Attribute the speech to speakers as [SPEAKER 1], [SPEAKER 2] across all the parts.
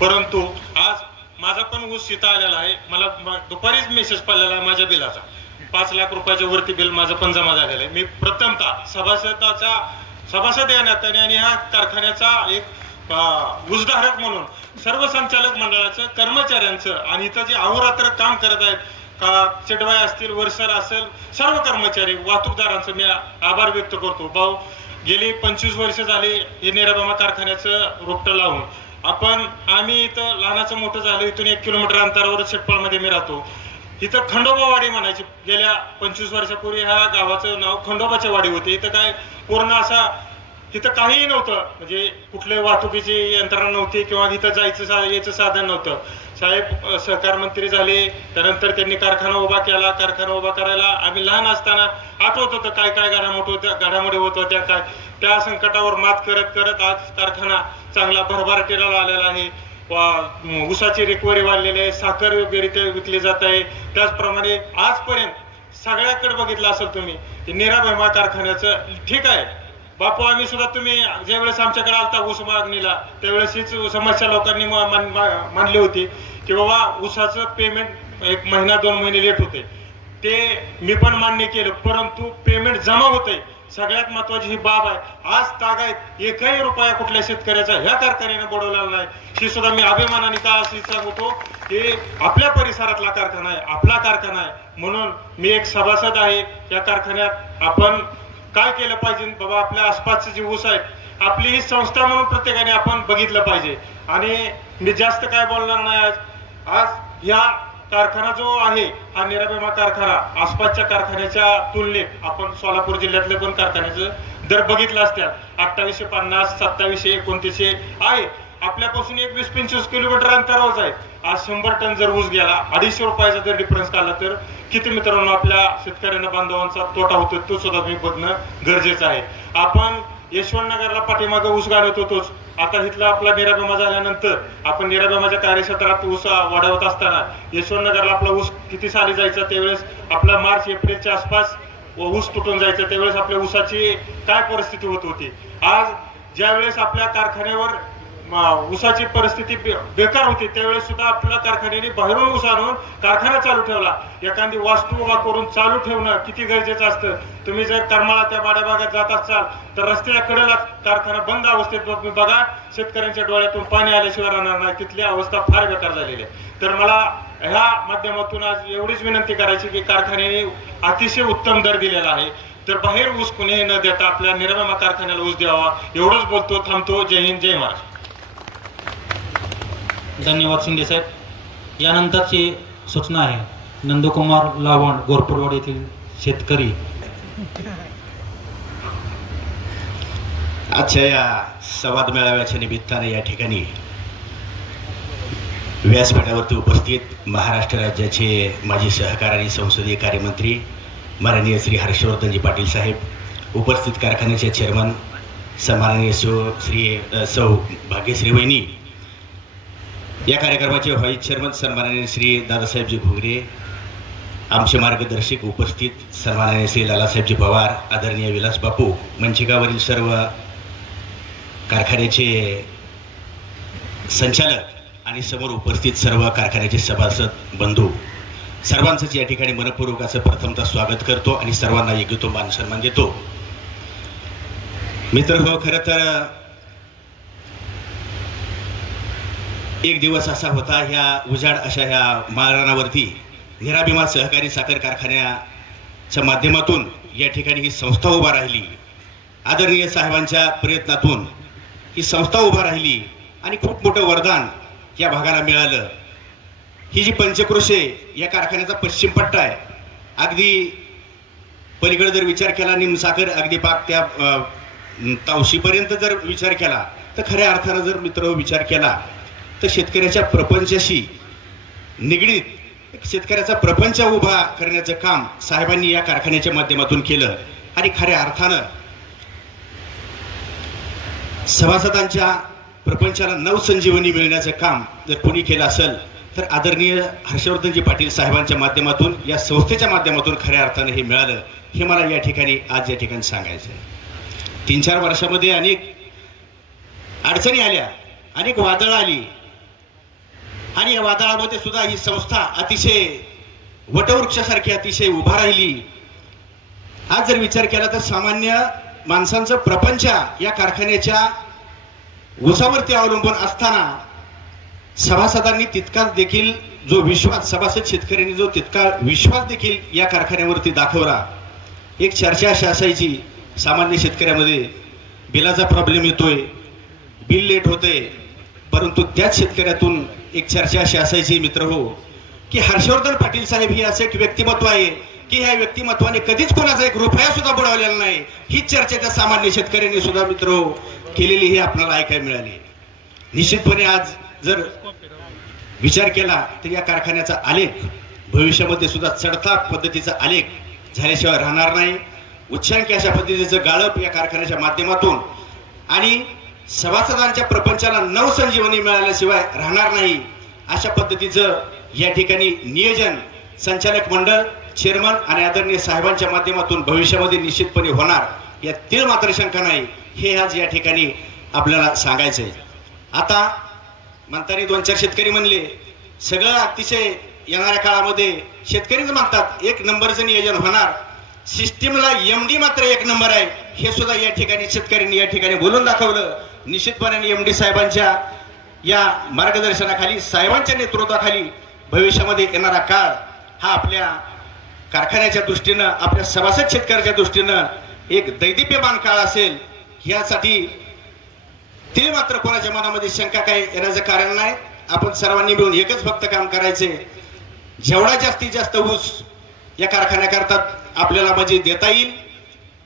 [SPEAKER 1] परंतु आज माझा पण ऊस इथं आलेला आहे. मला दुपारीच मेसेज पडलेला आहे माझ्या बिलाचा. पाच लाख रुपयाच्या वरती बिल माझं पण जमा झालेलं आहे. मी प्रथमतः सभासदाचा सभासद या नात्याने आणि ह्या कारखान्याचा एक ऊसधारक म्हणून सर्व संचालक मंडळाचं कर्मचाऱ्यांचं आणि इथं जे अहोरात्र काम करत आहेत का चेडवाय असतील वरसर असेल सर्व कर्मचारी वाहतूकदारांचं मी आभार व्यक्त करतो. भाऊ गेली पंचवीस वर्ष झाली हे निराबामा कारखान्याचं रोपटं लावून. आपण आम्ही इथं लहानाचं मोठं झालं इथून एक किलोमीटर अंतरावर शेटपाळमध्ये मी राहतो. इथं खंडोबावाडी म्हणायची गेल्या पंचवीस वर्षापूर्वी ह्या गावाचं नाव खंडोबाच्या वाडी होते. इथं काय पूर्ण असा इथं काहीही नव्हतं. म्हणजे कुठल्या वाहतुकीची यंत्रणा नव्हती किंवा इथं जायचं सा यायचं साधन नव्हतं. साहेब सहकार मंत्री झाले त्यानंतर त्यांनी कारखाना उभा केला. कारखाना उभा करायला आम्ही लहान असताना आठवत होतं काय काय घडामोडी होत्या घडामोडी होत होत्या काय. त्या संकटावर मात करत करत आज कारखाना चांगला भरभराटीला आलेला आहे. वा- ऊसाची रिकव्हरी वाढलेली आहे साखर योग्यरित्या विकली जात आहे. त्याचप्रमाणे आजपर्यंत सगळ्याकडे बघितलं असेल तुम्ही की निरा भैमा कारखान्याचं ठीक आहे. बापू आम्ही सुद्धा तुम्ही ज्यावेळेस आमच्याकडे आलता ऊस मागणीला त्यावेळेस हीच समस्या लोकांनी मा- मान- मा- होती की बाबा ऊसाचं पेमेंट एक महिना दोन महिने लेट होते ते मी पण मान्य केलं परंतु पेमेंट जमा होतंय. सगळ्यात महत्वाची ही बाब आहे. आज तागायत एकही रुपया कुठल्या शेतकऱ्याचा ह्या कारखान्याने बुडवलेला नाही. ही सुद्धा मी अभिमानाने का अशी सांगतो की आपल्या परिसरातला कारखाना आहे आपला कारखाना आहे. म्हणून मी एक सभासद आहे. या कारखान्यात आपण काय केलं पाहिजे? बाबा आपल्या आसपासचे जे ऊस आहेत आपली ही संस्था म्हणून प्रत्येकाने आपण बघितलं पाहिजे. आणि मी जास्त काय बोलणार नाही आज. आज या कारखाना जो आहे हा निराबेमा कारखाना आसपासच्या कारखान्याच्या तुलनेत आपण सोलापूर जिल्ह्यातले पण कारखान्याचं दर बघितला असत्या अठ्ठावीसशे पन्नास सत्तावीसशे एकोणतीसशे आहे. आपल्यापासून एक वीस पंचवीस किलोमीटर अंतरावरच आहे. आज शंभर टन जर ऊस गेला अडीचशे रुपयाचा जर डिफरन्स काढला तर किती मित्रांनो आपल्या शेतकऱ्यांना बांधवांचा तोटा होतो तो सुद्धा तुम्ही बघणं गरजेचं आहे. आपण यशवंत नगरला पाठीमागे ऊस घालत होतोच. आता इथला आपला निराबमा झाल्यानंतर आपण निराबमाच्या कार्यक्षेत्रात ऊस वाढवत असताना यशवंत नगरला आपला ऊस किती साली जायचा त्यावेळेस आपला मार्च एप्रिलच्या आसपास ऊस तुटून जायचा. त्यावेळेस आपल्या ऊसाची काय परिस्थिती होत होती? आज ज्यावेळेस आपल्या कारखान्यावर ऊसाची परिस्थिती बेकार होती. त्यावेळेस सुद्धा आपल्या कारखान्याने बाहेरून ऊस आणून कारखाना चालू ठेवला. एखादी वास्तू उभा करून चालू ठेवणं किती गरजेचं असतं? तुम्ही जर करमाळा त्या बाड्या भागात जात असाल तर रस्त्याच्या कडेला कारखाना बंद अवस्थेत तुम्ही बघा शेतकऱ्यांच्या डोळ्यातून पाणी आल्याशिवाय राहणार नाही. तिथली अवस्था फार बेकार झालेली आहे. तर मला ह्या माध्यमातून आज एवढीच विनंती करायची की कारखान्याने अतिशय उत्तम दर दिलेला आहे. तर बाहेर ऊस कुणीही न देता आपल्या निर्मा कारखान्याला ऊस द्यावा. एवढंच बोलतो थांबतो. जय हिंद जय महाराष्ट्र.
[SPEAKER 2] धन्यवाद शिंदे साहेब. यानंतरची सूचना आहे नंदकुमार लावण गोरपूरवाड येथील शेतकरी.
[SPEAKER 3] आजच्या या संवाद मेळाव्याच्या निमित्ताने या ठिकाणी व्यासपीठावरती उपस्थित महाराष्ट्र राज्याचे माजी सहकार आणि संसदीय कार्यमंत्री माननीय श्री हर्षवर्धनजी पाटील साहेब उपस्थित कारखान्याचे चेअरमन सन्माननीय सु श्री सौ भाग्यश्री वहिनी या कार्यक्रमाचे व्हाईस चेअरमन सन्माननीय श्री दादासाहेबजी घुगरे आमचे मार्गदर्शक उपस्थित सन्माननीय श्री लालासाहेबजी पवार आदरणीय विलास बापू मंचिकावरील सर्व कारखान्याचे संचालक आणि समोर उपस्थित सर्व कारखान्याचे सभासद बंधू सर्वांचंच या ठिकाणी मनपूर्वक असं प्रथमतः स्वागत करतो आणि सर्वांना योग्य तो मान सन्मान देतो. मित्र हो खरं तर एक दिवस असा होता ह्या उजाड अशा ह्या माळरानावरती निराभिमा सहकारी साखर कारखान्याच्या माध्यमातून या ठिकाणी ही संस्था उभा राहिली. आदरणीय साहेबांच्या प्रयत्नातून ही संस्था उभा राहिली आणि खूप मोठं वरदान या भागाला मिळालं. ही जी पंचक्रोशे या कारखान्याचा पश्चिम पट्टा आहे अगदी पलीकडे जर विचार केला निमसाखर अगदी पाक त्या तावशीपर्यंत जर विचार केला तर खऱ्या अर्थानं जर मित्र विचार केला तर शेतकऱ्याच्या प्रपंचाशी निगडीत शेतकऱ्याचा प्रपंच उभा करण्याचं काम साहेबांनी या कारखान्याच्या माध्यमातून केलं. आणि खऱ्या अर्थानं सभासदांच्या प्रपंचाला नवसंजीवनी मिळण्याचं काम जर कोणी केलं असेल तर आदरणीय हर्षवर्धनजी पाटील साहेबांच्या माध्यमातून या संस्थेच्या माध्यमातून खऱ्या अर्थानं हे मिळालं. हे मला या ठिकाणी आज या ठिकाणी सांगायचं आहे तीन चार वर्षामध्ये अनेक अडचणी आल्या अनेक वादळं आली आणि या वादळामध्ये सुद्धा ही संस्था अतिशय वटवृक्षासारखी अतिशय उभा राहिली. आज जर विचार केला तर सामान्य माणसांचं प्रपंच या कारखान्याच्या उसावरती अवलंबून असताना सभासदांनी तितकाच देखील जो विश्वास सभासद शेतकऱ्यांनी जो तितका विश्वास देखील या कारखान्यावरती दाखवला. एक चर्चा अशी असायची सामान्य शेतकऱ्यामध्ये बिलाचा प्रॉब्लेम येतोय बिल लेट होतंय परंतु त्याच शेतकऱ्यातून एक चर्चा अशी असायची मित्र हो की हर्षवर्धन पाटील साहेब हे असं एक व्यक्तिमत्व आहे की ह्या व्यक्तिमत्वाने कधीच कोणाचा एक रुपया सुद्धा बुडवलेला नाही. ही चर्चा त्या सामान्य शेतकऱ्यांनी सुद्धा मित्र हो केलेली हे आपल्याला ऐकायला मिळाली. निश्चितपणे आज जर विचार केला तर या कारखान्याचा आलेख भविष्यामध्ये सुद्धा चढता पद्धतीचा आलेख झाल्याशिवाय राहणार नाही. उच्चांकी अशा पद्धतीचं गाळप या कारखान्याच्या माध्यमातून आणि सभासदांच्या प्रपंचाला नवसंजीवनी मिळाल्याशिवाय राहणार नाही. अशा पद्धतीचं या ठिकाणी नियोजन संचालक मंडळ चेअरमन आणि आदरणीय साहेबांच्या माध्यमातून भविष्यामध्ये निश्चितपणे होणार यात तीळ मात्र शंका नाही. हे आज या ठिकाणी आपल्याला सांगायचं आहे आता म्हणताना दोन चार शेतकरी म्हणले सगळं अतिशय येणाऱ्या काळामध्ये शेतकरीच म्हणतात एक नंबरचं नियोजन होणार. सिस्टीमला एम डी मात्र एक नंबर आहे. हे सुद्धा या ठिकाणी शेतकऱ्यांनी या ठिकाणी बोलून दाखवलं. निश्चितपणे एम डी साहेबांच्या या मार्गदर्शनाखाली साहेबांच्या नेतृत्वाखाली भविष्यामध्ये येणारा काळ हा आपल्या कारखान्याच्या दृष्टीनं आपल्या सभासद शेतकऱ्याच्या दृष्टीनं एक दैदिप्यमान काळ असेल यासाठी ते मात्र कोणाच्या मनामध्ये शंका काही येण्याचं कारण नाही. आपण सर्वांनी मिळून एकच फक्त काम करायचे. जेवढा जास्तीत जास्त ऊस या कारखान्याकरता आपल्याला म्हणजे देता येईल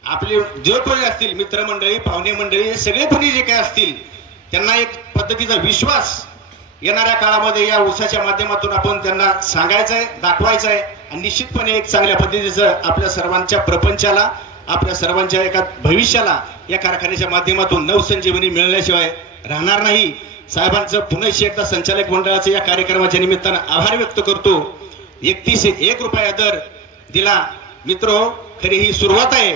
[SPEAKER 3] आपले जे कोणी असतील मित्रमंडळी पाहुणे मंडळी हे सगळे कोणी जे काही असतील त्यांना एक पद्धतीचा विश्वास येणाऱ्या काळामध्ये या उसाच्या माध्यमातून आपण त्यांना सांगायचं आहे दाखवायचं आहे आणि निश्चितपणे एक चांगल्या पद्धतीचं आपल्या सर्वांच्या प्रपंचाला आपल्या सर्वांच्या एका भविष्याला या कारखान्याच्या माध्यमातून नवसंजीवनी मिळण्याशिवाय राहणार नाही. साहेबांचं पुन्हा एकदा संचालक मंडळाचं या कार्यक्रमाच्या निमित्तानं आभार व्यक्त करतो. एकतीस एक रुपया दर दिला. मित्र खरी ही सुरुवात आहे.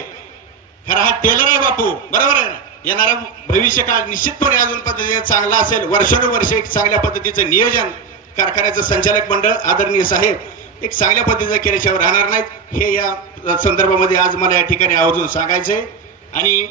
[SPEAKER 3] खरा हा टेलर आहे बापू. बरोबर आहे ना? येणारा भविष्य काळ निश्चितपणे अजून पद्धतीने चांगला असेल. वर्षानुवर्ष एक चांगल्या पद्धतीचं नियोजन कारखान्याचं संचालक मंडळ आदरणीय साहेब एक चांगल्या पद्धतीचं केल्याशिवाय राहणार नाहीत. हे या संदर्भामध्ये आज मला या ठिकाणी आवर्जून सांगायचंय. आणि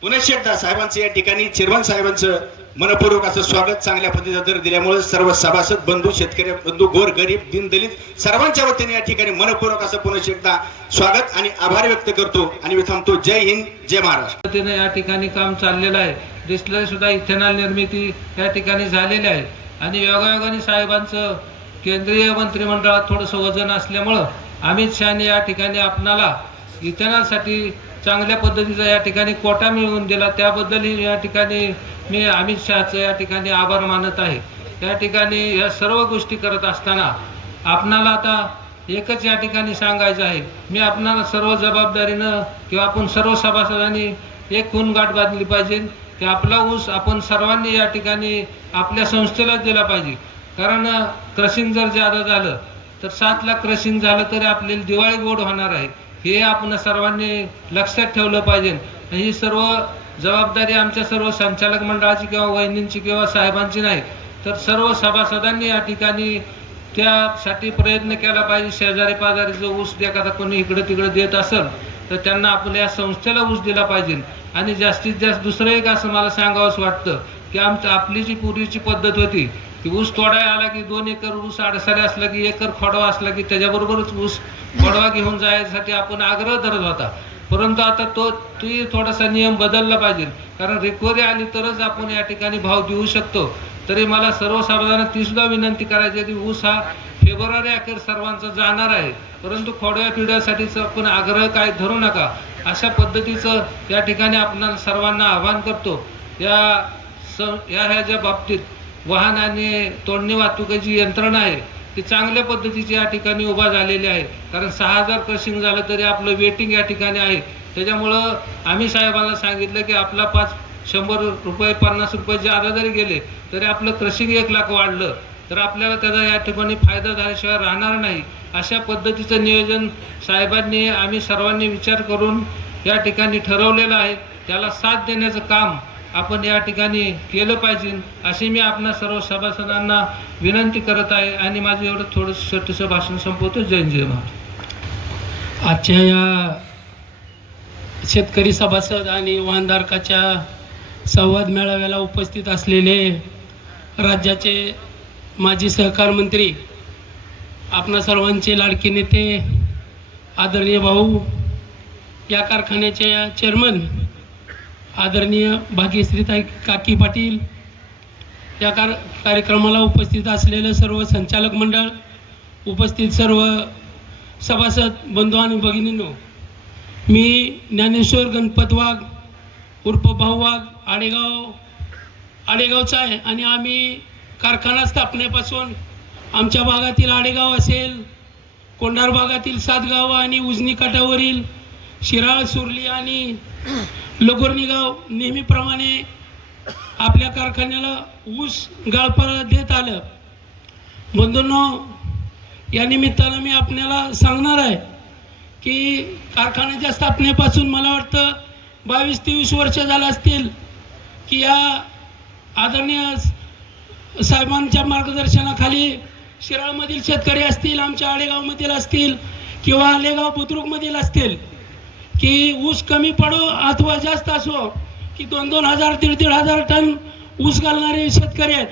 [SPEAKER 3] पुनश्चेकदा साहेबांचं या ठिकाणी चिरवन साहेबांचं मनपूर्वक असं स्वागत चांगल्या पद्धतीचा दर दिल्यामुळे सर्व सभासद बंधू शेतकरी बंधू गोर गरीब दीनदलित सर्वांच्या वतीने या ठिकाणी मनपूर्वक असं पुन्हा एकदा स्वागत आणि आभार व्यक्त करतो आणि मी थांबतो. जय हिंद जय महाराष्ट्र.
[SPEAKER 4] पद्धतीने या ठिकाणी काम चाललेलं आहे. डिस्टलरी सुद्धा इथेनॉल निर्मिती या ठिकाणी झालेली आहे. आणि योगायोगाने साहेबांचं केंद्रीय मंत्रिमंडळात थोडंसं वजन असल्यामुळं अमित शहाने या ठिकाणी आपणाला इथेनॉलसाठी चांगल्या पद्धतीचा या ठिकाणी कोटा मिळवून दिला. त्याबद्दलही या ठिकाणी मी अमित शहाचं या ठिकाणी आभार मानत आहे. या ठिकाणी या सर्व गोष्टी करत असताना आपणाला आता एकच या ठिकाणी सांगायचं आहे. मी आपणाला सर्व जबाबदारीनं किंवा आपण सर्व सभासदांनी एक खून गाठ बांधली पाहिजे. की आपला ऊस आपण सर्वांनी या ठिकाणी आपल्या संस्थेलाच दिला पाहिजे. कारण क्रशिंग जर जादा झालं तर सात लाख क्रशिंग झालं तरी आपल्याला दिवाळी गोड होणार आहे. हे आपण सर्वांनी लक्षात ठेवलं पाहिजे. आणि ही सर्व जबाबदारी आमच्या सर्व संचालक मंडळाची किंवा वहिनींची किंवा साहेबांची नाही. तर सर्व सभासदांनी या ठिकाणी त्यासाठी प्रयत्न केला पाहिजे. शेजारी पाजारी जो ऊस एखादा कोणी इकडं तिकडं देत असेल तर त्यांना आपण या संस्थेला ऊस दिला पाहिजे. आणि जास्तीत जास्त दुसरं एक असं मला सांगावंसं वाटतं की आमच्या आपली जी पूर्वीची पद्धत होती की ऊस तोडायला आला की दोन एकर ऊस आडसारे असला की एकर खोडवा असला की त्याच्याबरोबरच ऊस खोडवा घेऊन जायसाठी आपण आग्रह धरत होता. परंतु आता तो ती थोडासा नियम बदलला पाहिजे. कारण रिकव्हरी आली तरच आपण या ठिकाणी भाव देऊ शकतो. तरी मला सर्वसाधारण समाजांना ती सुद्धा विनंती करायची की ऊस हा फेब्रुवारी अखेर सर्वांचा जाणार आहे. परंतु खोडव्या पिढ्यासाठीच आपण आग्रह काय धरू नका. अशा पद्धतीचं या ठिकाणी आपण सर्वांना आवाहन करतो. या स या ह्या ज्या बाबतीत वाहन आणि तोडणी वाहतुकीची यंत्रणा आहे ती चांगल्या पद्धतीची या ठिकाणी उभा झालेली आहे. कारण सहा हजार क्रशिंग झालं तरी आपलं वेटिंग या ठिकाणी आहे. त्याच्यामुळं आम्ही साहेबांना सांगितलं की आपला पाच शंभर रुपये पन्नास रुपये ज्यादा जरी गेले तरी आपलं क्रशिंग एक लाख वाढलं तर आपल्याला त्याचा या ठिकाणी फायदा झाल्याशिवाय राहणार नाही. अशा पद्धतीचं नियोजन साहेबांनी आम्ही सर्वांनी विचार करून या ठिकाणी ठरवलेलं आहे. त्याला साथ देण्याचं काम आपण या ठिकाणी केलं पाहिजे अशी मी आपणा सर्व सभासदांना विनंती करत आहे आणि माझं एवढं थोडं छोटंसं भाषण संपवतो. जय जय महाराज.
[SPEAKER 5] आजच्या या शेतकरी सभासद आणि वाहनधारकाच्या संवाद मेळाव्याला उपस्थित असलेले राज्याचे माजी सहकार मंत्री आपणा सर्वांचे लाडके नेते आदरणीय भाऊ या कारखान्याचे चेअरमन आदरणीय भाग्यश्रीताई काकी पाटील या कार कार्यक्रमाला उपस्थित असलेलं सर्व संचालक मंडळ उपस्थित सर्व सभासद बंधू आणि भगिनींनो मी ज्ञानेश्वर गणपत वाघ उर्फ भाऊ वाघ आडेगाव आडेगावचा आहे आणि आम्ही कारखाना स्थापनेपासून आमच्या भागातील आडेगाव असेल कोंढार भागातील सातगाव आणि उजनी काठावरील शिराळ सुरली आणि लगोर्णी गाव नेहमीप्रमाणे आपल्या कारखान्याला ऊस गाळपाला देत आलं. बंधूंनो या निमित्तानं मी आपल्याला सांगणार आहे की कारखान्याच्या स्थापनेपासून मला वाटतं बावीस तेवीस वर्ष झालं असतील की या आदरणीय साहेबांच्या मार्गदर्शनाखाली शिराळमधील शेतकरी असतील आमच्या आडेगावमधील असतील किंवा आलेगाव बुद्रुकमधील असतील की ऊस कमी पडो अथवा जास्त असो की दोन दोन हजार दीड दीड हजार टन ऊस घालणारे शेतकरी आहेत.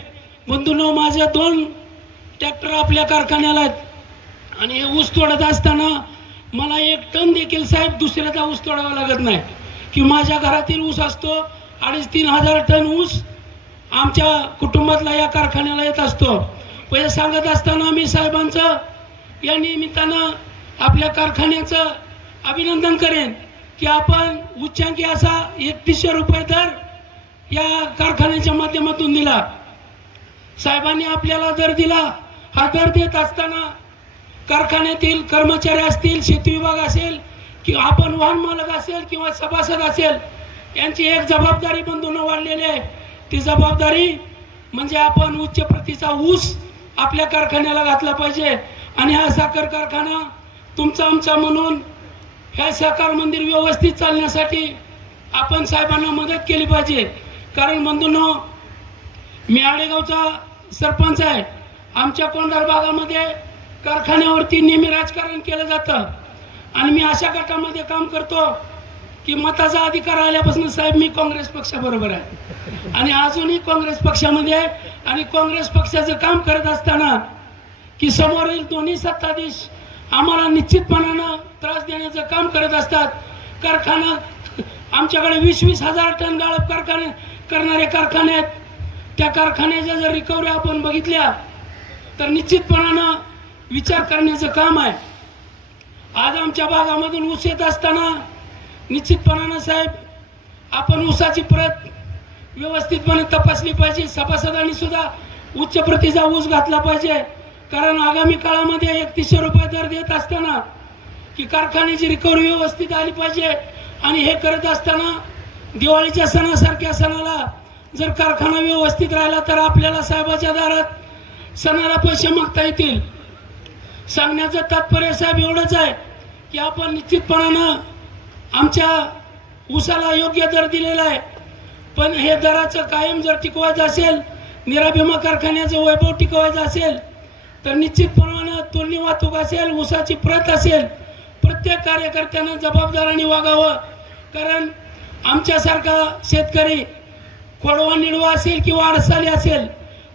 [SPEAKER 5] बंधूंनो माझ्या दोन ट्रॅक्टर आपल्या कारखान्याला आहेत. आणि हे ऊस तोडत असताना मला एक टन देखील साहेब दुसऱ्याचा ऊस तोडावा लागत नाही. की माझ्या घरातील ऊस असतो अडीच तीन हजार टन ऊस आमच्या कुटुंबातला या कारखान्याला येत असतो. पहिले सांगत असताना मी साहेबांचं या निमित्तानं आपल्या कारखान्याचं अभिनंदन करेन की आपण उच्चांकी असा एकतीसशे रुपये दर या कारखान्याच्या माध्यमातून दिला. साहेबांनी आपल्याला दर दिला. हा दर देत असताना कारखान्यातील कर्मचारी असतील शेती विभाग असेल किंवा आपण वाहन मालक असेल किंवा सभासद असेल यांची एक जबाबदारी बंधून वाढलेली आहे. ती जबाबदारी म्हणजे आपण उच्च प्रतीचा ऊस आपल्या कारखान्याला घातला पाहिजे. आणि हा साखर कारखाना तुमचा आमचा म्हणून ह्या सहकार मंदिर व्यवस्थित चालण्यासाठी आपण साहेबांना मदत केली पाहिजे. कारण बंधूंनो मी आडेगावचा सरपंच आहे. आमच्या कोंढार भागामध्ये कारखान्यावरती नेहमी राजकारण केलं जातं. आणि मी अशा गटामध्ये काम करतो की मताचा अधिकार आल्यापासून साहेब मी काँग्रेस पक्षाबरोबर आहे. आणि अजूनही काँग्रेस पक्षामध्ये आहे आणि काँग्रेस पक्षाचं काम करत असताना की समोरील दोन्ही सत्ताधीश आम्हाला निश्चितपणानं त्रास देण्याचं काम करत असतात. कारखाना आमच्याकडे वीस वीस हजार टन गाळप कारखाने करणारे कारखाने आहेत. त्या कारखान्याच्या जर रिकव्हरी आपण बघितल्या तर निश्चितपणानं विचार करण्याचं काम आहे. आज आमच्या भागामधून ऊस येत असताना निश्चितपणानं साहेब आपण ऊसाची प्रत व्यवस्थितपणे तपासली पाहिजे. सभासदांनी सुद्धा उच्च प्रतीचा ऊस घातला पाहिजे. कारण आगामी काळामध्ये एकतीसशे रुपये दर देत असताना की कारखान्याची रिकव्हरी व्यवस्थित आली पाहिजे आणि हे करत असताना दिवाळीच्या सणासारख्या सणाला जर कारखाना व्यवस्थित राहिला तर आपल्याला साहेबाच्या दारात सणाला पैसे मागता येतील. सांगण्याचं तात्पर्य साहेब एवढंच आहे की आपण निश्चितपणानं आमच्या ऊसाला योग्य दर दिलेला आहे. पण हे दराचं कायम जर टिकवायचं असेल निराभिमा कारखान्याचं वैभव टिकवायचं असेल तर निश्चितपणानं तोडणी वाहतूक असेल ऊसाची प्रत असेल प्रत्येक कार्यकर्त्यानं जबाबदाराने वागावं. कारण आमच्यासारखा शेतकरी खोडवा निडवा असेल किंवा अडसाली असेल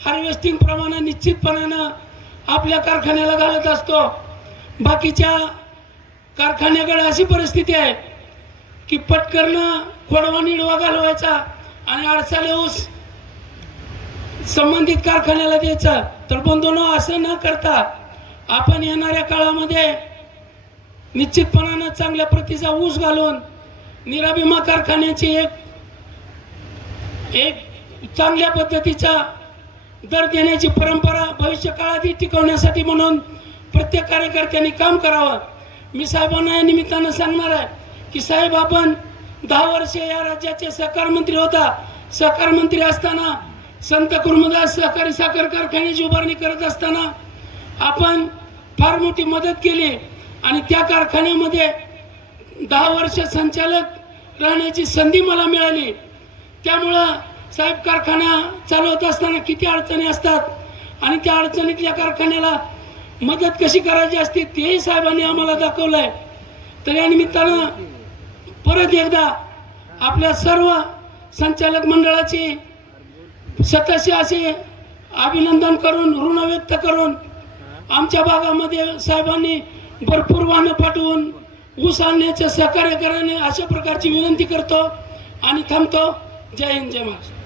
[SPEAKER 5] हार्वेस्टिंग प्रमाणे निश्चितपणानं आपल्या कारखान्याला घालत असतो. बाकीच्या कारखान्याकडे अशी परिस्थिती आहे की पटकरणं खोडवा निडवा घालवायचा आणि अडसाले ऊस संबंधित कारखान्याला द्यायचा. तर बंधूनो असं न करता आपण येणाऱ्या काळामध्ये निश्चितपणानं चांगल्या प्रतीचा ऊस घालून निराभिमा कारखान्याची एक एक चांगल्या पद्धतीचा दर देण्याची परंपरा भविष्य काळातही टिकवण्यासाठी म्हणून प्रत्येक कार्यकर्त्यांनी काम करावं. मी साहेबांना या निमित्तानं सांगणार आहे की साहेब आपण दहा वर्षे या राज्याचे सहकार मंत्री होता. सहकार मंत्री असताना संत कुर्मदास सहकारी साखर कारखान्याची उभारणी करत असताना आपण फार मोठी मदत केली आणि त्या कारखान्यामध्ये दहा वर्ष संचालक राहण्याची संधी मला मिळाली. त्यामुळं साहेब कारखाना चालवत असताना किती अडचणी असतात आणि त्या अडचणीतल्या कारखान्याला मदत कशी करायची असते तेही साहेबांनी आम्हाला दाखवलं आहे तर या निमित्तानं परत एकदा आपल्या सर्व संचालक मंडळाची सतस्य असे अभिनंदन करून ऋण व्यक्त करून आमच्या भागामध्ये साहेबांनी भरपूर वाहनं पाठवून ऊस आणण्याचं सहकार्य करणे अशा प्रकारची विनंती करतो आणि थांबतो. जय हिंद जय महाराष्ट्र.